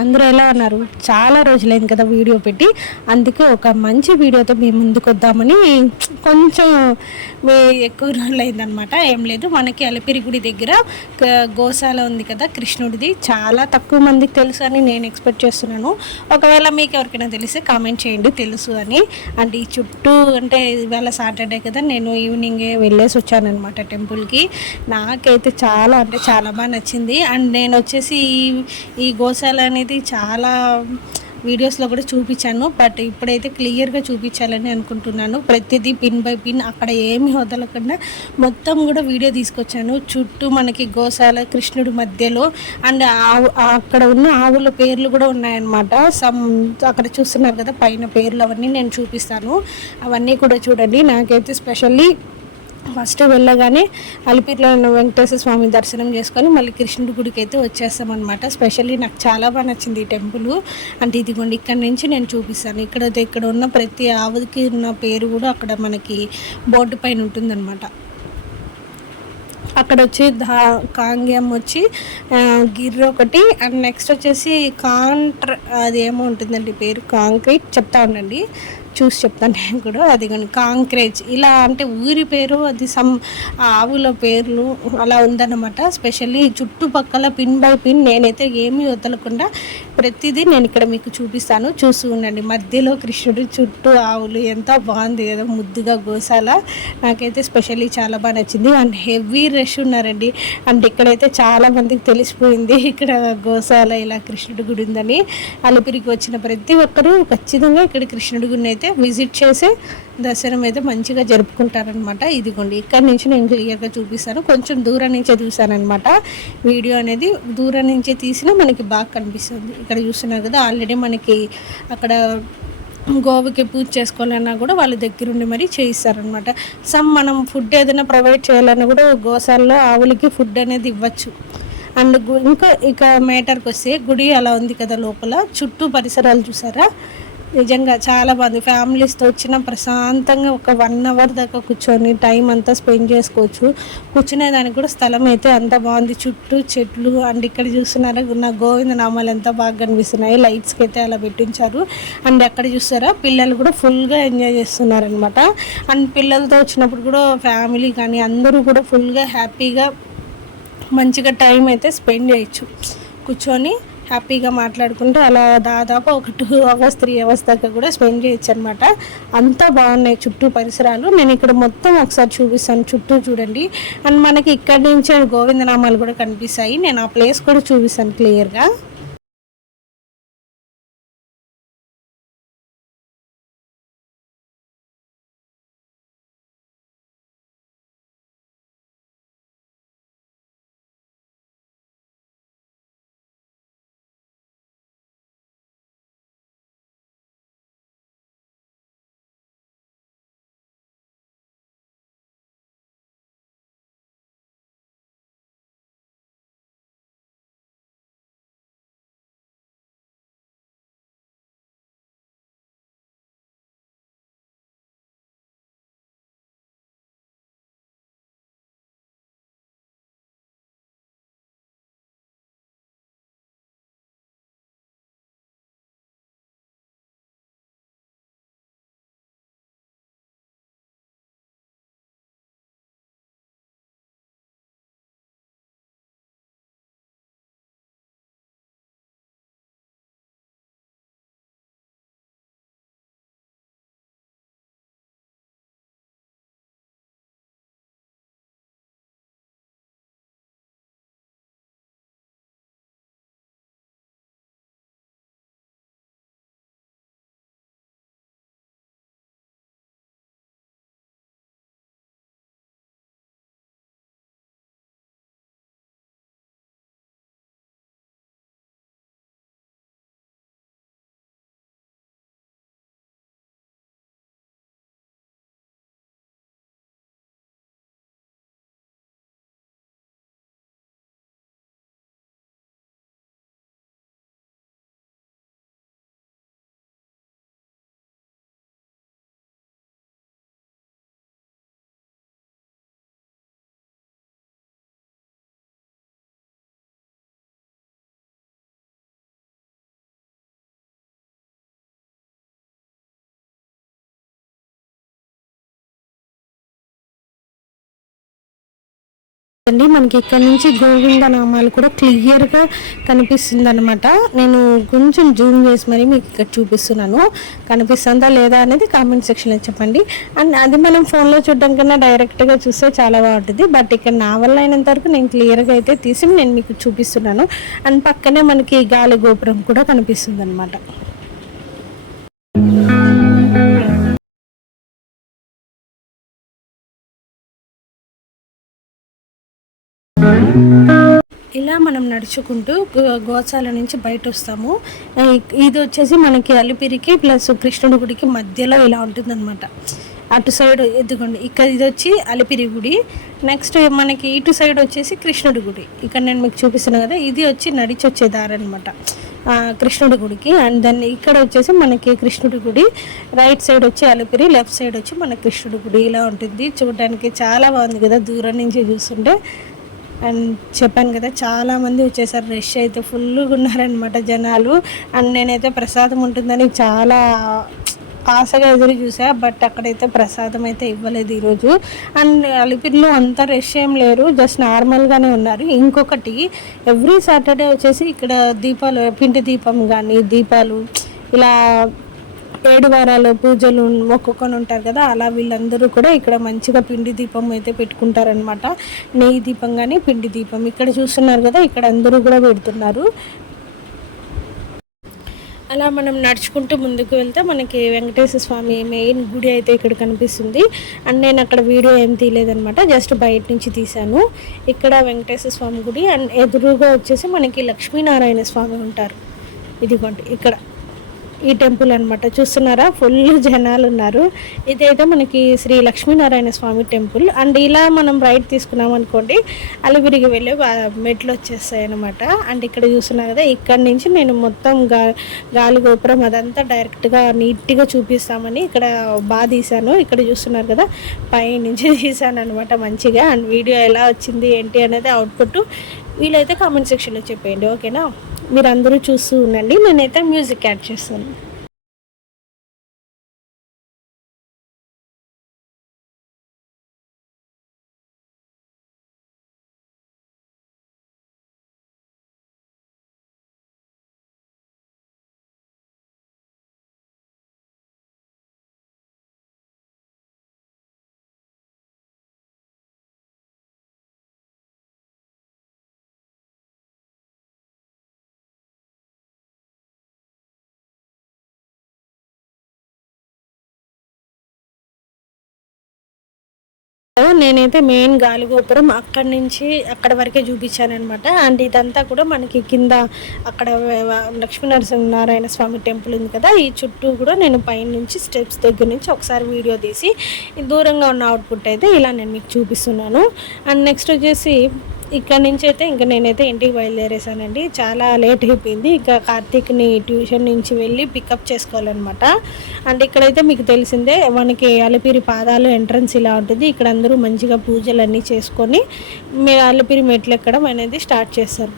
అందరూ ఎలా ఉన్నారు? చాలా రోజులైంది కదా వీడియో పెట్టి. అందుకే ఒక మంచి వీడియోతో మీ ముందుకొద్దామని కొంచెం ఎక్కువ రోజులైందనమాట. ఏం లేదు, మనకి అలిపిరి గుడి దగ్గర గోశాల ఉంది కదా కృష్ణుడిది. చాలా తక్కువ మందికి తెలుసు అని నేను ఎక్స్పెక్ట్ చేస్తున్నాను. ఒకవేళ మీకు ఎవరికైనా తెలిస్తే కామెంట్ చేయండి తెలుసు అని. అండ్ ఈ చుట్టూ అంటే ఇవాళ సాటర్డే కదా, నేను ఈవినింగే వెళ్ళేసి వచ్చానమాట టెంపుల్కి. నాకైతే చాలా అంటే చాలా బాగా నచ్చింది. అండ్ నేను వచ్చేసి ఈ గోశాల అనేది చాలా వీడియోస్లో కూడా చూపించాను, బట్ ఇప్పుడైతే క్లియర్గా చూపించాలని అనుకుంటున్నాను. ప్రతిదీ పిన్ బై పిన్ అక్కడ ఏమి వదలకుండా మొత్తం కూడా వీడియో తీసుకొచ్చాను. చుట్టూ మనకి గోశాల కృష్ణుడి మధ్యలో అండ్ అక్కడ ఉన్న ఆవుల పేర్లు కూడా ఉన్నాయన్నమాట. అక్కడ చూస్తున్నారు కదా పైన పేర్లు, అవన్నీ నేను చూపిస్తాను. అవన్నీ కూడా చూడండి. నాకైతే స్పెషల్లీ ఫస్ట్ వెళ్ళగానే అలిపిరిలో వెంకటేశ్వర స్వామి దర్శనం చేసుకొని మళ్ళీ కృష్ణుడి గుడికి అయితే వచ్చేస్తామన్నమాట. స్పెషల్లీ నాకు చాలా బాగా నచ్చింది ఈ టెంపుల్. అంటే ఇదిగోండి, ఇక్కడ నుంచి నేను చూపిస్తాను. ఇక్కడ ఉన్న ప్రతి ఆవుకి ఉన్న పేరు కూడా అక్కడ మనకి బోర్డు పైన ఉంటుందన్నమాట. అక్కడ వచ్చి కాంగ్యం వచ్చి గిర్ర ఒకటి, అండ్ నెక్స్ట్ వచ్చేసి అది ఏమో ఉంటుందండి పేరు, కాంక్రీట్ చెప్తా ఉండండి, చూసి చెప్తాను నేను కూడా. అది కానీ కాంక్రేజ్ ఇలా అంటే ఊరి పేరు, అది ఆవుల పేర్లు అలా ఉందన్నమాట. స్పెషల్లీ చుట్టుపక్కల పిన్ బై పిన్ నేనైతే ఏమీ వదలకుండా ప్రతిదీ నేను ఇక్కడ మీకు చూపిస్తాను, చూస్తూ ఉండండి. మధ్యలో కృష్ణుడు, చుట్టూ ఆవులు, ఎంత బాగుంది కదా ముద్దుగా గోశాల. నాకైతే స్పెషల్లీ చాలా బాగా నచ్చింది. అండ్ హెవీ రష్ ఉన్నారండి. అంటే ఇక్కడైతే చాలా మందికి తెలిసిపోయింది ఇక్కడ గోశాల ఇలా కృష్ణుడి గుడి ఉందని. అలిపిరికి వచ్చిన ప్రతి ఒక్కరూ ఖచ్చితంగా ఇక్కడ కృష్ణుడి గుడిని అయితే విజిట్ చేసి దర్శనం అయితే మంచిగా జరుపుకుంటారనమాట. ఇదిగోండి, ఇక్కడ నుంచి నేను క్లియర్గా చూపిస్తాను. కొంచెం దూరం నుంచే చూసానమాట వీడియో అనేది. దూరం నుంచే తీసినా మనకి బాగా కనిపిస్తుంది. ఇక్కడ చూస్తున్నారు కదా, ఆల్రెడీ మనకి అక్కడ గోవుకి పూజ చేసుకోవాలన్నా కూడా వాళ్ళ దగ్గరుండి మరీ చేయిస్తారనమాట. మనం ఫుడ్ ఏదైనా ప్రొవైడ్ చేయాలన్నా కూడా గోశాలలో ఆవులకి ఫుడ్ అనేది ఇవ్వచ్చు. అండ్ ఇంకా ఇక మేటర్కి వస్తే గుడి అలా ఉంది కదా, లోపల చుట్టూ పరిసరాలు చూసారా, నిజంగా చాలా బాగుంది. ఫ్యామిలీస్తో వచ్చిన ప్రశాంతంగా ఒక 1 అవర్ దాకా కూర్చొని టైం అంతా స్పెండ్ చేసుకోవచ్చు. కూర్చునేదానికి కూడా స్థలం అయితే అంత బాగుంది. చుట్టూ చెట్లు, అండ్ ఇక్కడ చూస్తున్నారా నా గోవింద నామాలు ఎంత బాగా కనిపిస్తున్నాయి. లైట్స్కి అయితే అలా పెట్టించారు. అండ్ అక్కడ చూస్తారా పిల్లలు కూడా ఫుల్గా ఎంజాయ్ చేస్తున్నారనమాట. అండ్ పిల్లలతో వచ్చినప్పుడు కూడా ఫ్యామిలీ కానీ అందరూ కూడా ఫుల్గా హ్యాపీగా మంచిగా టైం అయితే స్పెండ్ చేయొచ్చు. కూర్చొని హ్యాపీగా మాట్లాడుకుంటూ అలా దాదాపు ఒక 2 అవర్స్ 3 అవర్స్ దాకా కూడా స్పెండ్ చేయొచ్చు అనమాట. అంతా బాగున్నాయి చుట్టూ పరిసరాలు. నేను ఇక్కడ మొత్తం ఒకసారి చూపిస్తాను, చుట్టూ చూడండి. అండ్ మనకి ఇక్కడి నుంచే గోవిందనామాలు కూడా కనిపిస్తాయి. నేను ఆ ప్లేస్ కూడా చూపిస్తాను క్లియర్గా. అండి మనకి ఇక్కడ నుంచి గోవింద నామాలు కూడా క్లియర్గా కనిపిస్తుంది అనమాట. నేను కొంచెం జూమ్ చేసి మరి మీకు ఇక్కడ చూపిస్తున్నాను. కనిపిస్తుందా లేదా అనేది కామెంట్ సెక్షన్లో చెప్పండి. అండ్ అది మనం ఫోన్లో చూడడం కన్నా డైరెక్ట్గా చూస్తే చాలా బాగుంటుంది. బట్ ఇక్కడ నా వల్ల అయినంత వరకు నేను క్లియర్గా అయితే తీసి నేను మీకు చూపిస్తున్నాను. అండ్ పక్కనే మనకి గాలి గోపురం కూడా కనిపిస్తుంది అనమాట. ఇలా మనం నడుచుకుంటూ గోశాల నుంచి బయట వస్తాము. ఇది వచ్చేసి మనకి అలిపిరికి ప్లస్ కృష్ణుడి గుడికి మధ్యలో ఇలా ఉంటుందన్నమాట. అటు సైడ్ ఎదుగుండి ఇక్కడ ఇది వచ్చి అలిపిరి గుడి, నెక్స్ట్ మనకి ఇటు సైడ్ వచ్చేసి కృష్ణుడి గుడి. ఇక్కడ నేను మీకు చూపిస్తున్నాను కదా, ఇది వచ్చి నడిచి వచ్చే దారి అనమాట కృష్ణుడి గుడికి. అండ్ దెన్ ఇక్కడ వచ్చేసి మనకి కృష్ణుడి గుడి, రైట్ సైడ్ వచ్చి అలిపిరి, లెఫ్ట్ సైడ్ వచ్చి మన కృష్ణుడి గుడి ఇలా ఉంటుంది. చూడడానికి చాలా బాగుంది కదా దూరం నుంచి చూస్తుంటే. అండ్ చెప్పాను కదా చాలామంది వచ్చేసారు, రష్ అయితే ఫుల్గా ఉన్నారనమాట జనాలు. అండ్ నేనైతే ప్రసాదం ఉంటుందని చాలా ఆశగా ఎదురు చూసా, బట్ అక్కడైతే ప్రసాదం అయితే ఇవ్వలేదు ఈరోజు. అండ్ అలిపిరిలో అంత రష్ ఏం లేరు, జస్ట్ నార్మల్గానే ఉన్నారు. ఇంకొకటి ఎవ్రీ సాటర్డే వచ్చేసి ఇక్కడ దీపాలు, పిండి దీపం కానీ దీపాలు ఇలా 7 వారాలు పూజలు మొక్కుకొని ఉంటారు కదా, అలా వీళ్ళందరూ కూడా ఇక్కడ మంచిగా పిండి దీపం అయితే పెట్టుకుంటారనమాట. నెయ్యి దీపం కానీ పిండి దీపం ఇక్కడ చూస్తున్నారు కదా, ఇక్కడ అందరూ కూడా పెడుతున్నారు. అలా మనం నడుచుకుంటూ ముందుకు వెళ్తే మనకి వెంకటేశ్వర స్వామి మెయిన్ గుడి అయితే ఇక్కడ కనిపిస్తుంది. అండ్ నేను అక్కడ వీడియో ఏం తీయలేదనమాట, జస్ట్ బయట నుంచి తీశాను. ఇక్కడ వెంకటేశ్వర స్వామి గుడి, అండ్ ఎదురుగా వచ్చేసి మనకి లక్ష్మీనారాయణ స్వామి ఉంటారు. ఇదిగోండి ఇక్కడ ఈ టెంపుల్ అనమాట, చూస్తున్నారా ఫుల్ జనాలు ఉన్నారు. ఇదైతే మనకి శ్రీ లక్ష్మీనారాయణ స్వామి టెంపుల్. అండ్ ఇలా మనం రైట్ తీసుకున్నాం అనుకోండి, అలిపిరికి వెళ్ళి మెట్లు వచ్చేస్తాయి అనమాట. అండ్ ఇక్కడ చూస్తున్నారు కదా, ఇక్కడ నుంచి నేను మొత్తం గాలి గోపురం అదంతా డైరెక్ట్గా నీట్గా చూపిస్తామని ఇక్కడ బాగా తీశాను. ఇక్కడ చూస్తున్నారు కదా, పై నుంచి తీశాను అనమాట మంచిగా. అండ్ వీడియో ఎలా వచ్చింది ఏంటి అనేది అవుట్పుట్ వీలైతే కామెంట్ సెక్షన్లో చెప్పేయండి, ఓకేనా. మీరు అందరూ చూస్తూ ఉండండి, నేనైతే మ్యూజిక్ యాడ్ చేస్తాను. నేనైతే మెయిన్ గాలిగోపురం అక్కడి నుంచి అక్కడ వరకే చూపించాను అనమాట. అండ్ ఇదంతా కూడా మనకి కింద అక్కడ లక్ష్మీనరసింహనారాయణ స్వామి టెంపుల్ ఉంది కదా, ఈ చుట్టూ కూడా నేను పైన నుంచి స్టెప్స్ దగ్గర నుంచి ఒకసారి వీడియో తీసి దూరంగా ఉన్న అవుట్పుట్ అయితే ఇలా నేను మీకు చూపిస్తున్నాను. అండ్ నెక్స్ట్ వచ్చేసి ఇక్కడ నుంచి అయితే ఇంకా నేనైతే ఇంటికి బయలుదేరేసానండి, చాలా లేట్ అయిపోయింది. ఇంకా కార్తీక్ని ట్యూషన్ నుంచి వెళ్ళి పికప్ చేసుకోవాలన్నమాట. అండ్ ఇక్కడైతే మీకు తెలిసిందే మనకి అలిపిరి పాదాలు ఎంట్రన్స్ ఇలా ఉంటుంది. ఇక్కడ అందరూ మంచిగా పూజలు అన్నీ చేసుకొని అలిపిరి మెట్లు ఎక్కడం అనేది స్టార్ట్ చేస్తారు.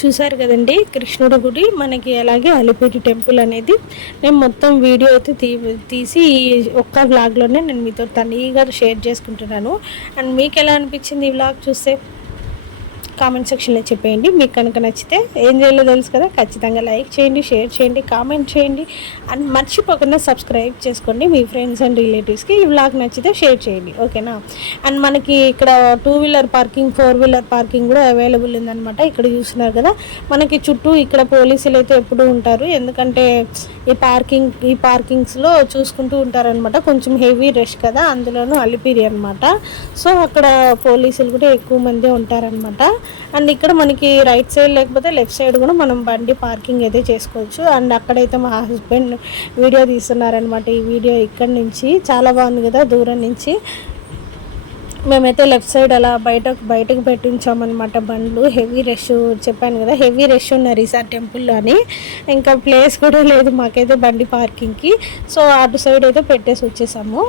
చూసారు కదండి కృష్ణుడి గుడి మనకి, అలాగే అలిపిరి టెంపుల్ అనేది నేను మొత్తం వీడియో అయితే తీసి ఒక్క వ్లాగ్లోనే నేను మీతో తనీగా షేర్ చేసుకుంటున్నాను. అండ్ మీకు ఎలా అనిపించింది ఈ వ్లాగ్ చూస్తే కామెంట్ సెక్షన్లో చెప్పేయండి. మీకు కనుక నచ్చితే ఏం చేయాలో తెలుసు కదా, ఖచ్చితంగా లైక్ చేయండి, షేర్ చేయండి, కామెంట్ చేయండి అండ్ మర్చిపోకుండా సబ్స్క్రైబ్ చేసుకోండి. మీ ఫ్రెండ్స్ అండ్ రిలేటివ్స్కి ఈ వ్లాగ్ నచ్చితే షేర్ చేయండి, ఓకేనా. అండ్ మనకి ఇక్కడ 2 వీలర్ పార్కింగ్, 4 వీలర్ పార్కింగ్ కూడా అవైలబుల్ ఉందన్నమాట. ఇక్కడ చూస్తున్నారు కదా, మనకి చుట్టూ ఇక్కడ పోలీసులు అయితే ఎప్పుడూ ఉంటారు, ఎందుకంటే ఈ పార్కింగ్స్లో చూసుకుంటూ ఉంటారనమాట. కొంచెం హెవీ రష్ కదా, అందులోనూ అలిపిరి అనమాట. సో అక్కడ పోలీసులు కూడా ఎక్కువ మంది ఉంటారనమాట. అండ్ ఇక్కడ మనకి రైట్ సైడ్ లేకపోతే లెఫ్ట్ సైడ్ కూడా మనం బండి పార్కింగ్ అయితే చేసుకోవచ్చు. అండ్ అక్కడైతే మా హస్బెండ్ వీడియో తీస్తున్నారనమాట. ఈ వీడియో ఇక్కడ నుంచి చాలా బాగుంది కదా, దూరం నుంచి. మేమైతే లెఫ్ట్ సైడ్ అలా బయటకు పెట్టించామన్నమాట బండ్లు. హెవీ రష్, చెప్పాను కదా హెవీ రష్ ఉన్నారు ఈసారి టెంపుల్లో అని. ఇంకా ప్లేస్ కూడా లేదు మాకైతే బండి పార్కింగ్కి. సో అటు సైడ్ అయితే పెట్టేసి వచ్చేసాము.